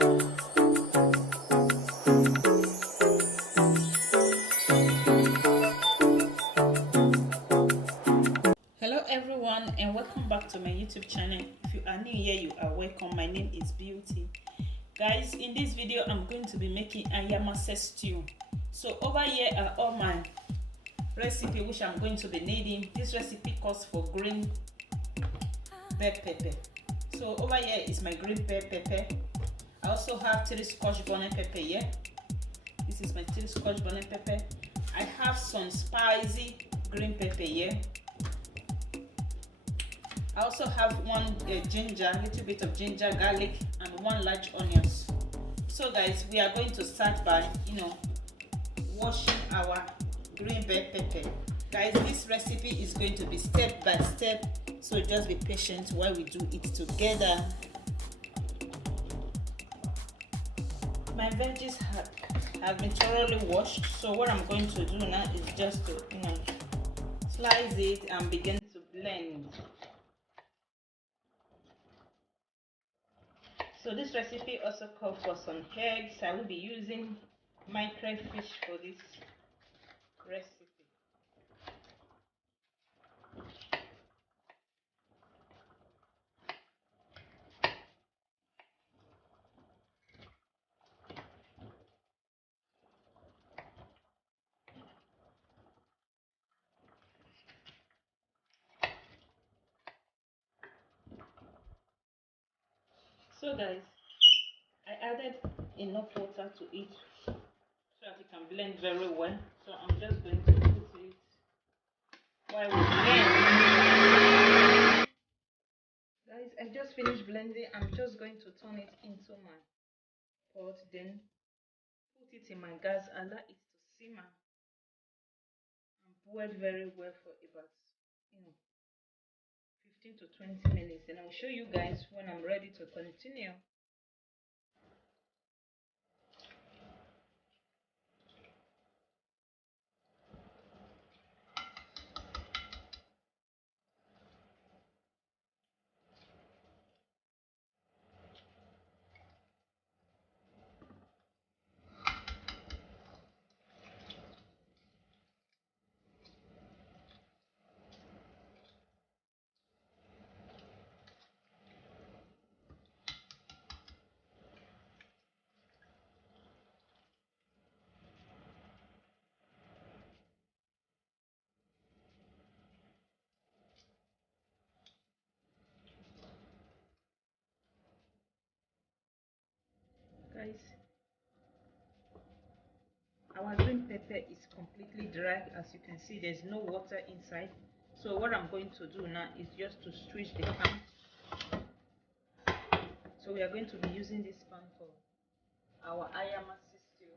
Hello everyone and welcome back to my YouTube channel. If you are new here, you are welcome. My name is Beauty. Guys, in this video I'm going to be making Ayamase stew. So over here are all my recipe which I'm going to be needing. This recipe calls for green bell pepper. So over here is my green bell pepper. I also have 3 scotch bonnet pepper here. This is my 3 scotch bonnet pepper. I have some spicy green pepper here. I also have one ginger, little bit of ginger, garlic, and 1 large onions. So guys, we are going to start by washing our green bell pepper. Guys, this recipe is going to be step by step, so just be patient while we do it together. My veggies have been thoroughly washed, so what I'm going to do now is just to slice it and begin to blend. So this recipe also calls for some eggs. I will be using microfish for this recipe. So guys, I added enough water to it so that it can blend very well. So I'm just going to put it while we blend. Guys, I just finished blending. I'm just going to turn it into my pot, then put it in my gas, allow it to simmer and boil very well for about 15 to 20 minutes, and I'll show you guys when I'm ready to continue. Guys, our green pepper is completely dry. As you can see, there's no water inside. So what I'm going to do now is just to switch the pan. So we are going to be using this pan for our Ayamase stew.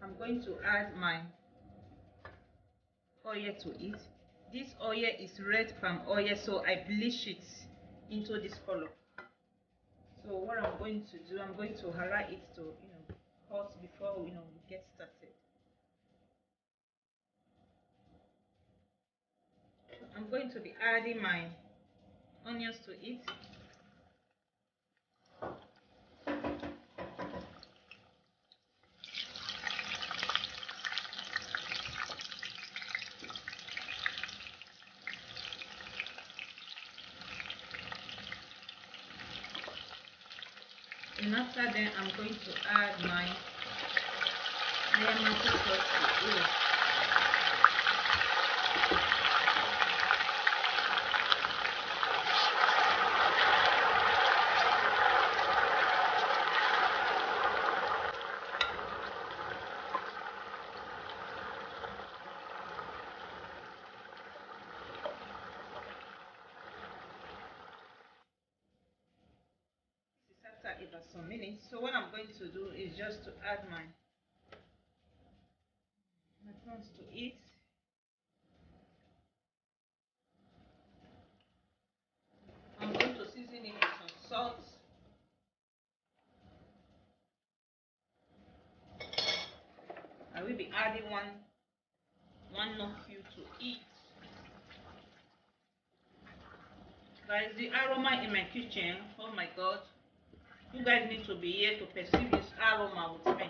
I'm going to add my oil to it. This oil is red palm oil, so I bleach it into this color. So what I'm going to do, I'm going to allow it to hot before we get started. I'm going to be adding my onions to it. And after that, I'm going to add my Ayamase sauce to it. After about some minutes, so what I'm going to do is just to add my prawns to it. I'm going to season it with some salt. I will be adding one knock cube to it. Guys, the aroma in my kitchen, oh my god, you guys need to be here to perceive this aroma with me.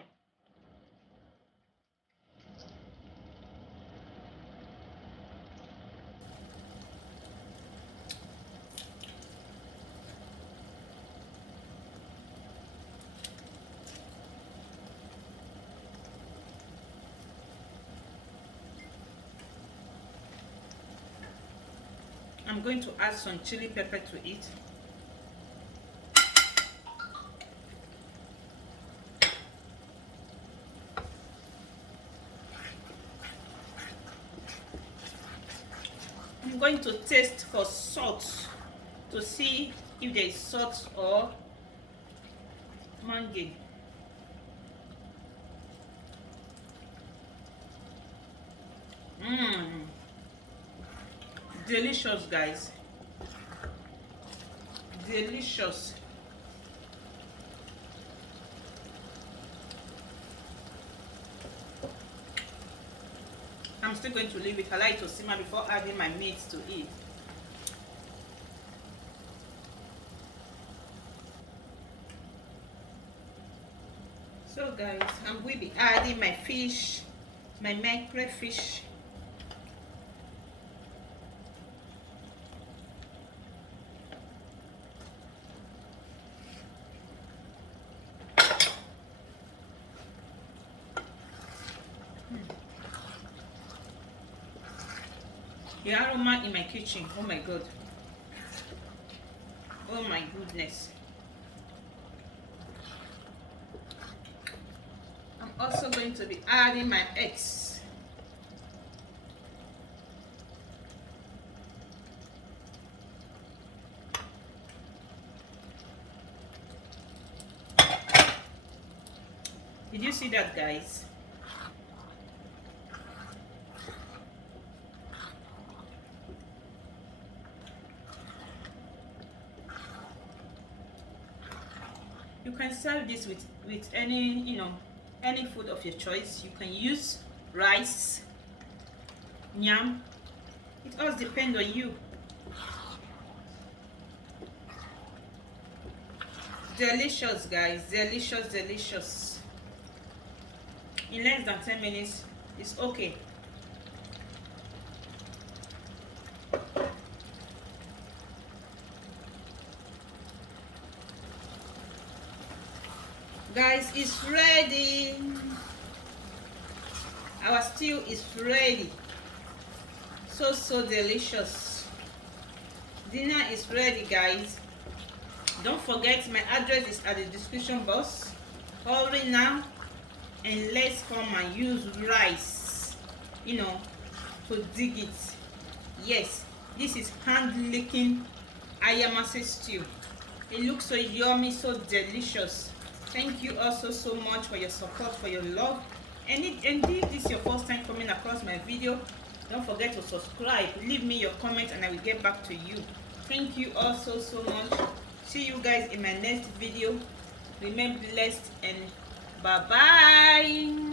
I'm going to add some chili pepper to it. I'm going to taste for salt to see if there is salt or mango. Delicious, guys. Delicious. I'm still going to leave it. I like to simmer before adding my meat to it. So guys, I'm going to be adding my fish, my mackerel fish. The aroma in my kitchen, oh my god, oh my goodness. I'm also going to be adding my eggs. Did you see that, guys? You can serve this with any, any food of your choice. You can use rice, yam. It all depends on you. Delicious, guys. Delicious, delicious. In less than 10 minutes, it's okay. Guys, it's ready. Our stew is ready. So delicious. Dinner is ready, guys. Don't forget, my address is at the description box. Hurry now and let's come and use rice, to dig it. Yes, this is hand licking Ayamase stew. It looks so yummy, so delicious. Thank you also so much for your support, for your love. And if this is your first time coming across my video, don't forget to subscribe. Leave me your comment and I will get back to you. Thank you also so much. See you guys in my next video. Remain blessed and bye bye.